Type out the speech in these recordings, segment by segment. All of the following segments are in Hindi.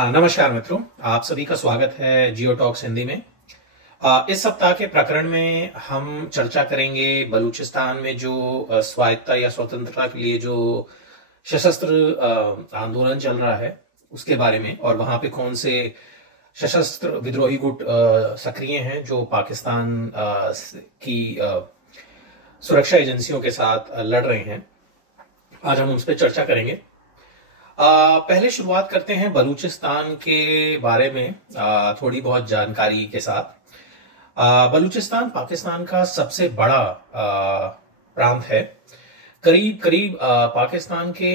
नमस्कार मित्रों, आप सभी का स्वागत है जियो टॉक्स हिंदी में। इस सप्ताह के प्रकरण में हम चर्चा करेंगे बलूचिस्तान में जो स्वायत्तता या स्वतंत्रता के लिए जो सशस्त्र आंदोलन चल रहा है उसके बारे में, और वहां पे कौन से सशस्त्र विद्रोही गुट सक्रिय हैं जो पाकिस्तान की सुरक्षा एजेंसियों के साथ लड़ रहे हैं। आज हम उस पर चर्चा करेंगे। पहले शुरुआत करते हैं बलूचिस्तान के बारे में थोड़ी बहुत जानकारी के साथ। बलूचिस्तान पाकिस्तान का सबसे बड़ा प्रांत है। करीब करीब पाकिस्तान के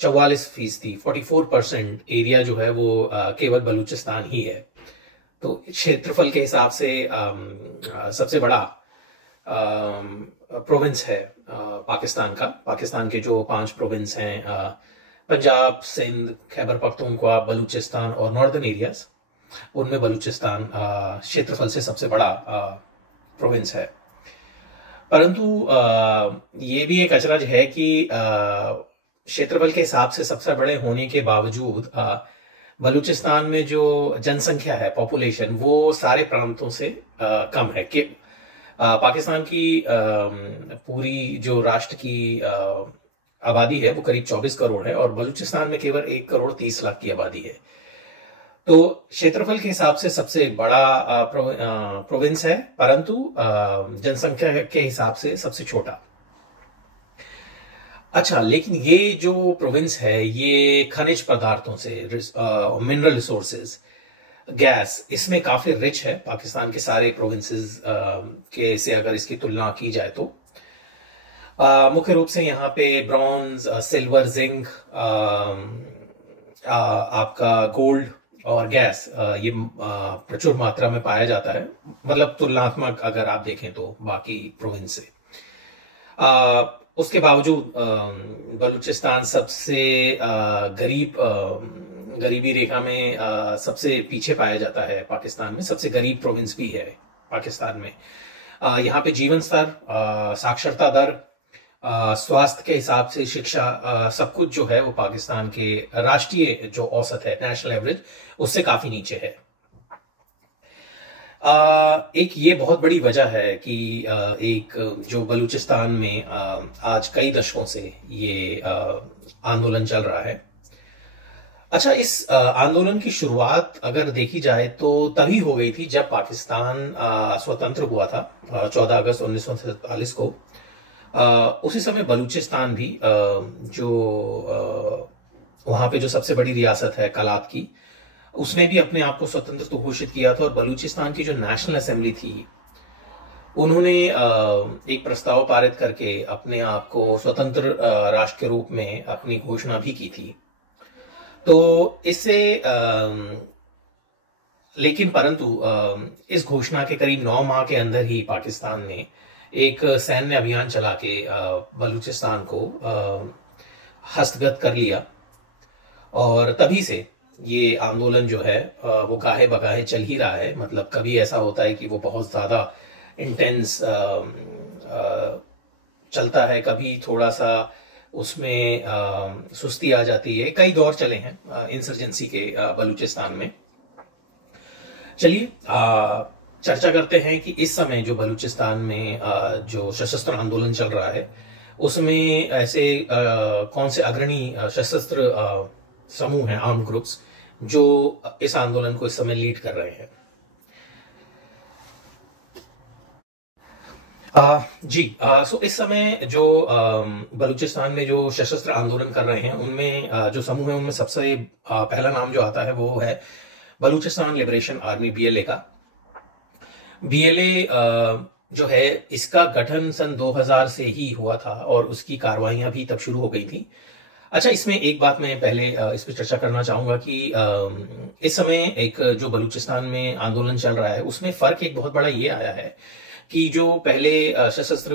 44% 44% एरिया जो है वो केवल बलूचिस्तान ही है। तो क्षेत्रफल के हिसाब से सबसे बड़ा प्रोविंस है पाकिस्तान का। पाकिस्तान के जो 5 प्रोविंस हैं, पंजाब, सिंध, खैबर पख्तूनख्वा, बलूचिस्तान और नॉर्दर्न एरियाज, उनमें बलूचिस्तान क्षेत्रफल से सबसे बड़ा प्रोविंस है। परंतु ये भी एक अचरज है कि क्षेत्रफल के हिसाब से सबसे बड़े होने के बावजूद बलूचिस्तान में जो जनसंख्या है, पॉपुलेशन, वो सारे प्रांतों से कम है। कि पाकिस्तान की पूरी जो राष्ट्र की आबादी है वो करीब 24 करोड़ है और बलूचिस्तान में केवल 1 करोड़ 30 लाख की आबादी है। तो क्षेत्रफल के हिसाब से सबसे बड़ा प्रोविंस है, परंतु जनसंख्या के हिसाब से सबसे छोटा। अच्छा, लेकिन ये जो प्रोविंस है ये खनिज पदार्थों से, मिनरल रिसोर्सेज, गैस, इसमें काफी रिच है पाकिस्तान के सारे प्रोविंसेस के से अगर इसकी तुलना की जाए तो। मुख्य रूप से यहाँ पे ब्रॉन्ज, सिल्वर, जिंक, आपका गोल्ड और गैस ये प्रचुर मात्रा में पाया जाता है। मतलब तुलनात्मक अगर आप देखें तो बाकी प्रोविंस से। उसके बावजूद बलूचिस्तान सबसे गरीबी रेखा में सबसे पीछे पाया जाता है। पाकिस्तान में सबसे गरीब प्रोविंस भी है पाकिस्तान में। यहाँ पे जीवन स्तर, साक्षरता दर, स्वास्थ्य के हिसाब से, शिक्षा, सब कुछ जो है वो पाकिस्तान के राष्ट्रीय जो औसत है, नेशनल एवरेज, उससे काफी नीचे है। एक ये बहुत बड़ी वजह है कि एक जो बलूचिस्तान में आज कई दशकों से ये आंदोलन चल रहा है। अच्छा, इस आंदोलन की शुरुआत अगर देखी जाए तो तभी हो गई थी जब पाकिस्तान स्वतंत्र हुआ था 14 अगस्त 1947 को। उसी समय बलूचिस्तान भी जो वहां पे जो सबसे बड़ी रियासत है कलात की, उसने भी अपने आप को स्वतंत्र तो घोषित किया था। और बलूचिस्तान की जो नेशनल असेंबली थी उन्होंने एक प्रस्ताव पारित करके अपने आप को स्वतंत्र राष्ट्र के रूप में अपनी घोषणा भी की थी। तो इससे लेकिन परंतु इस घोषणा के करीब 9 माह के अंदर ही पाकिस्तान ने एक सैन्य अभियान चला के बलूचिस्तान को हस्तगत कर लिया। और तभी से ये आंदोलन जो है वो गाहे बगाहे चल ही रहा है। मतलब कभी ऐसा होता है कि वो बहुत ज्यादा इंटेंस चलता है, कभी थोड़ा सा उसमें सुस्ती आ जाती है। कई दौर चले हैं इंसर्जेंसी के बलूचिस्तान में। चलिए चर्चा करते हैं कि इस समय जो बलूचिस्तान में जो सशस्त्र आंदोलन चल रहा है उसमें ऐसे कौन से अग्रणी सशस्त्र समूह हैं, आर्म्ड ग्रुप्स, जो इस आंदोलन को इस समय लीड कर रहे हैं। सो इस समय जो बलूचिस्तान में जो सशस्त्र आंदोलन कर रहे हैं उनमें जो समूह है उनमें सबसे पहला नाम जो आता है वो है बलूचिस्तान लिबरेशन आर्मी, BLA का। BLA जो है इसका गठन सन 2000 से ही हुआ था और उसकी कार्रवाइयां भी तब शुरू हो गई थी। अच्छा, इसमें एक बात मैं पहले इस पर चर्चा करना चाहूंगा कि इस समय एक जो बलूचिस्तान में आंदोलन चल रहा है उसमें फर्क एक बहुत बड़ा ये आया है कि जो पहले सशस्त्र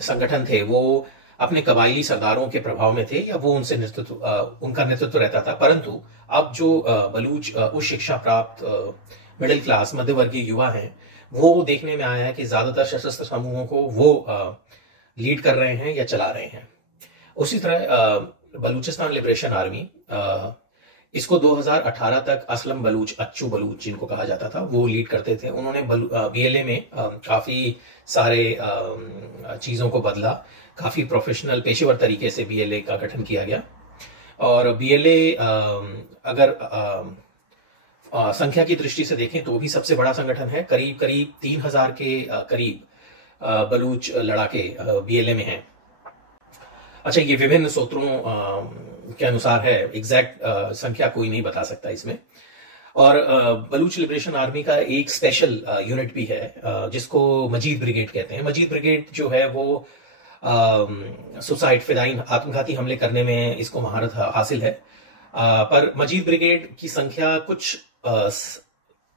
संगठन थे वो अपने कबायली सरदारों के प्रभाव में थे या वो उनसे उनका नेतृत्व रहता था। परंतु अब जो बलूच उच्च शिक्षा प्राप्त मिडिल क्लास, मध्यवर्गीय युवा हैं, वो देखने में आया है कि ज्यादातर सशस्त्र समूहों को वो लीड कर रहे हैं या चला रहे हैं। उसी तरह बलूचिस्तान लिबरेशन आर्मी इसको 2018 तक असलम बलूच, अच्छू बलूच जिनको कहा जाता था, वो लीड करते थे। उन्होंने बीएलए में काफी सारे चीजों को बदला, काफी प्रोफेशनल पेशेवर तरीके से बीएलए का गठन किया गया। और बीएलए अगर संख्या की दृष्टि से देखें तो भी सबसे बड़ा संगठन है। करीब करीब 3000 के करीब बलूच लड़ाके बीएलए में हैं। अच्छा, ये विभिन्न सूत्रों के अनुसार है, एग्जैक्ट संख्या कोई नहीं बता सकता इसमें। और बलूच लिबरेशन आर्मी का एक स्पेशल यूनिट भी है जिसको मजीद ब्रिगेड कहते हैं। मजीद ब्रिगेड जो है वो सुसाइड, फिदाइन, आत्मघाती हमले करने में इसको महारत हासिल है। पर मजीद ब्रिगेड की संख्या कुछ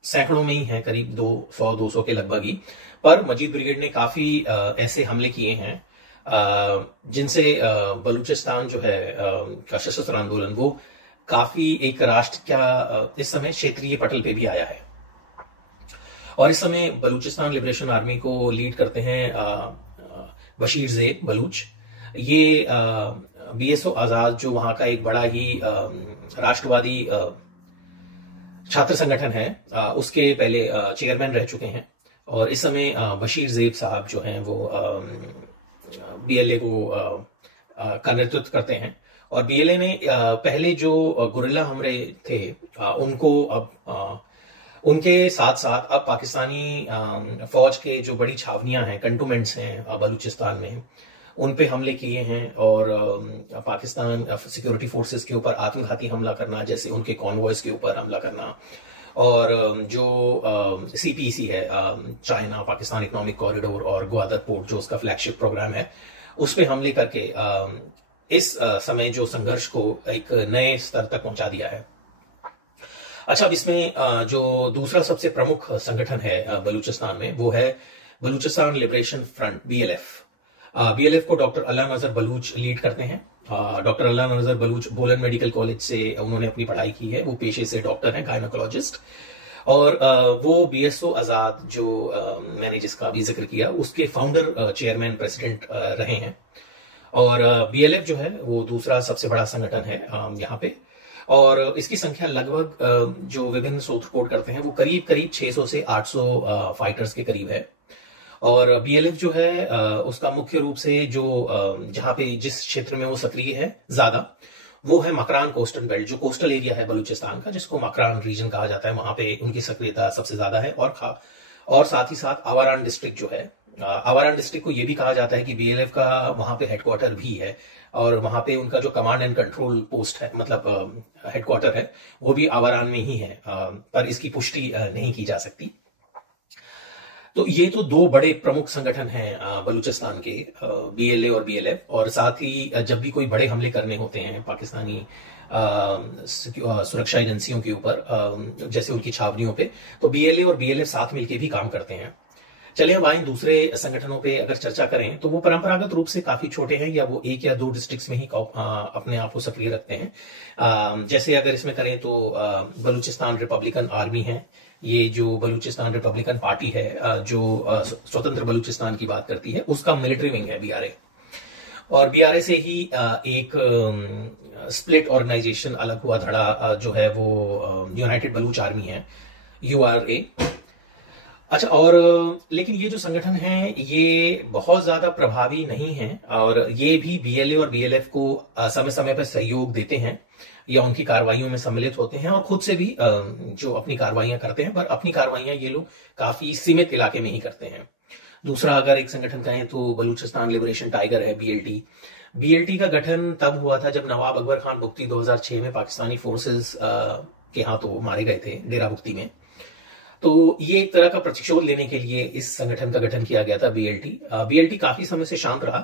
सैकड़ों में ही है, करीब 200 के लगभग ही। पर मजीद ब्रिगेड ने काफी ऐसे हमले किए हैं जिनसे बलूचिस्तान जो है का सशस्त्र आंदोलन वो काफी एक राष्ट्र क्या इस समय क्षेत्रीय पटल पे भी आया है। और इस समय बलूचिस्तान लिबरेशन आर्मी को लीड करते हैं बशीर ज़ेब बलूच। ये बीएसओ आजाद जो वहां का एक बड़ा ही राष्ट्रवादी छात्र संगठन है, उसके पहले चेयरमैन रह चुके हैं। और इस समय बशीर ज़ेब साहब जो हैं वो बीएलए को का नेतृत्व करते हैं। और बीएलए ने पहले जो गुरिल्ला हमले थे उनको अब उनके साथ साथ अब पाकिस्तानी फौज के जो बड़ी छावनियां हैं, कंटोनमेंट्स हैं बलूचिस्तान में, उन पे हमले किए हैं। और पाकिस्तान सिक्योरिटी फोर्सेस के ऊपर आत्मघाती हमला करना, जैसे उनके कॉन्वॉयज के ऊपर हमला करना। और जो सीपीसी है, चाइना पाकिस्तान इकोनॉमिक कॉरिडोर, और ग्वादर पोर्ट जो उसका फ्लैगशिप प्रोग्राम है, उस पे हमले करके इस समय जो संघर्ष को एक नए स्तर तक पहुंचा दिया है। अच्छा, अब इसमें जो दूसरा सबसे प्रमुख संगठन है बलूचिस्तान में वो है Balochistan liberation front, BLF. BLF को डॉक्टर अल्लाह नजर बलूच लीड करते हैं। डॉक्टर अल्लाह नजर बलूच बोलन मेडिकल कॉलेज से उन्होंने अपनी पढ़ाई की है, वो पेशे से डॉक्टर हैं, गायनोकोलॉजिस्ट। और वो बीएसओ आजाद जो मैंने जिसका भी जिक्र किया, उसके फाउंडर, चेयरमैन, प्रेसिडेंट रहे हैं। और बीएलएफ जो है वो दूसरा सबसे बड़ा संगठन है यहाँ पे। और इसकी संख्या लगभग जो विभिन्न स्रोत रिपोर्ट करते हैं वो करीब करीब 600 से 800 फाइटर्स के करीब है। और बीएलएफ जो है उसका मुख्य रूप से जो जहां पे जिस क्षेत्र में वो सक्रिय है ज्यादा, वो है मकरान कोस्टल बेल्ट, जो कोस्टल एरिया है बलूचिस्तान का, जिसको मकरान रीजन कहा जाता है। वहां पे उनकी सक्रियता सबसे ज्यादा है। और साथ ही साथ आवारान डिस्ट्रिक्ट जो है, आवारान डिस्ट्रिक्ट को यह भी कहा जाता है कि बीएलएफ का वहां पे हेडक्वार्टर भी है। और वहां पे उनका जो कमांड एंड कंट्रोल पोस्ट है, मतलब हेडक्वार्टर है, वो भी आवारान में ही है। पर इसकी पुष्टि नहीं की जा सकती। तो ये तो दो बड़े प्रमुख संगठन हैं बलूचिस्तान के, बीएलए और बीएलएफ। और साथ ही जब भी कोई बड़े हमले करने होते हैं पाकिस्तानी सुरक्षा एजेंसियों के ऊपर, जैसे उनकी छावनियों पे, तो बीएलए और बीएलएफ साथ मिलकर भी काम करते हैं। चलिए अब आए दूसरे संगठनों पे अगर चर्चा करें तो वो परंपरागत रूप से काफी छोटे हैं, या वो 1 या 2 डिस्ट्रिक्ट्स में ही अपने आप को सक्रिय रखते हैं। जैसे अगर इसमें करें तो बलूचिस्तान रिपब्लिकन आर्मी है, ये जो बलूचिस्तान रिपब्लिकन पार्टी है जो स्वतंत्र बलूचिस्तान की बात करती है, उसका मिलिट्री विंग है बीआरए। और बीआरए से ही एक स्प्लिट ऑर्गेनाइजेशन, अलग हुआ धड़ा जो है वो यूनाइटेड बलूच आर्मी है, यूआरए। अच्छा, और लेकिन ये जो संगठन है ये बहुत ज्यादा प्रभावी नहीं है। और ये भी बीएलए और बीएलएफ को समय समय पर सहयोग देते हैं या उनकी कार्रवाइयों में सम्मिलित होते हैं, और खुद से भी जो अपनी कार्रवाइयां करते हैं, पर अपनी कार्रवाइयां ये लोग काफी सीमित इलाके में ही करते हैं। दूसरा अगर एक संगठन कहें तो बलूचिस्तान लिबरेशन टाइगर है, बीएलटी। बीएलटी का गठन तब हुआ था जब नवाब अकबर खान बुख्ती 2006 में पाकिस्तानी फोर्सेस के हाथों मारे गए थे डेरा बुख्ती में। तो ये एक तरह का प्रतिशोध लेने के लिए इस संगठन का गठन किया गया था बीएलटी। बीएलटी काफी समय से शांत रहा,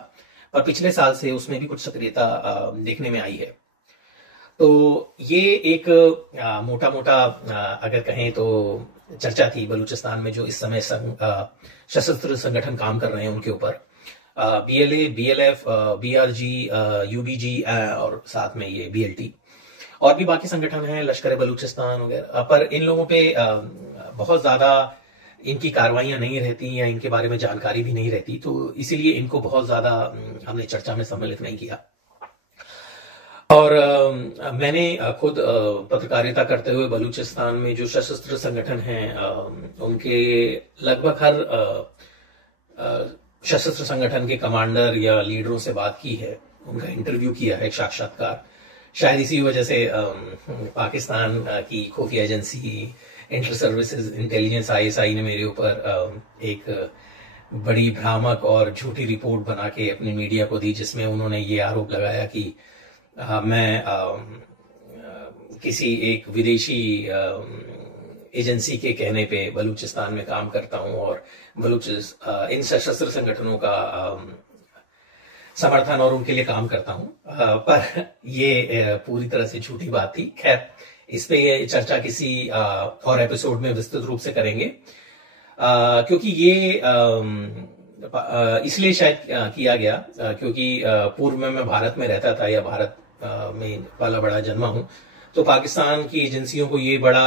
पर पिछले साल से उसमें भी कुछ सक्रियता देखने में आई है। तो ये एक मोटा मोटा अगर कहें तो चर्चा थी बलूचिस्तान में जो इस समय सशस्त्र संगठन काम कर रहे हैं उनके ऊपर, बीएलए, बीएलएफ, बीआरजी, यूबीजी और साथ में ये बीएलटी। और भी बाकी संगठन हैं, लश्कर बलूचिस्तान वगैरह, पर इन लोगों पे बहुत ज्यादा इनकी कार्रवाइयां नहीं रहती या इनके बारे में जानकारी भी नहीं रहती, तो इसीलिए इनको बहुत ज्यादा हमने चर्चा में सम्मिलित नहीं किया। और मैंने खुद पत्रकारिता करते हुए बलूचिस्तान में जो सशस्त्र संगठन हैं उनके लगभग हर सशस्त्र संगठन के कमांडर या लीडरों से बात की है, उनका इंटरव्यू किया है, एक साक्षात्कार। शायद इसी वजह से पाकिस्तान की खुफिया agency inter services intelligence ISI ने मेरे ऊपर एक बड़ी भ्रामक और झूठी रिपोर्ट बना के अपनी मीडिया को दी, जिसमें उन्होंने ये आरोप लगाया कि मैं किसी एक विदेशी एजेंसी के कहने पे बलूचिस्तान में काम करता हूं और इन सशस्त्र संगठनों का समर्थन और उनके लिए काम करता हूं। पर ये पूरी तरह से झूठी बात थी। खैर, इस पे ये चर्चा किसी और एपिसोड में विस्तृत रूप से करेंगे, क्योंकि ये इसलिए शायद किया गया क्योंकि पूर्व में मैं भारत में रहता था या भारत में पला बड़ा जन्मा हूं, तो पाकिस्तान की एजेंसियों को ये बड़ा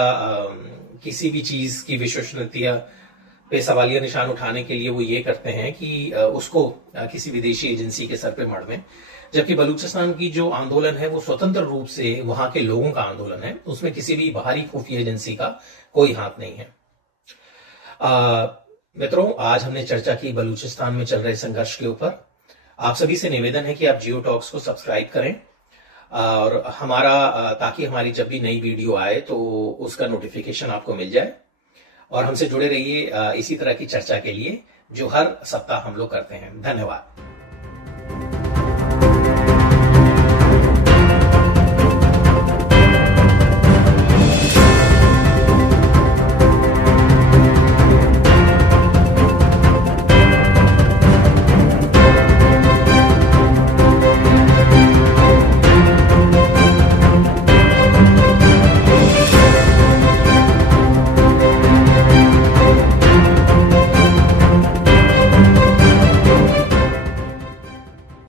किसी भी चीज की विश्वसनीयता पे सवालिया निशान उठाने के लिए वो ये करते हैं कि उसको किसी विदेशी एजेंसी के सर पे मढ़वें, जबकि बलूचिस्तान की जो आंदोलन है वो स्वतंत्र रूप से वहां के लोगों का आंदोलन है, उसमें किसी भी बाहरी खुफिया एजेंसी का कोई हाथ नहीं है। मित्रों, आज हमने चर्चा की बलूचिस्तान में चल रहे संघर्ष के ऊपर। आप सभी से निवेदन है कि आप जियो टॉक्स को सब्सक्राइब करें और ताकि हमारी जब भी नई वीडियो आए तो उसका नोटिफिकेशन आपको मिल जाए, और हमसे जुड़े रहिए इसी तरह की चर्चा के लिए जो हर सप्ताह हम लोग करते हैं। धन्यवाद।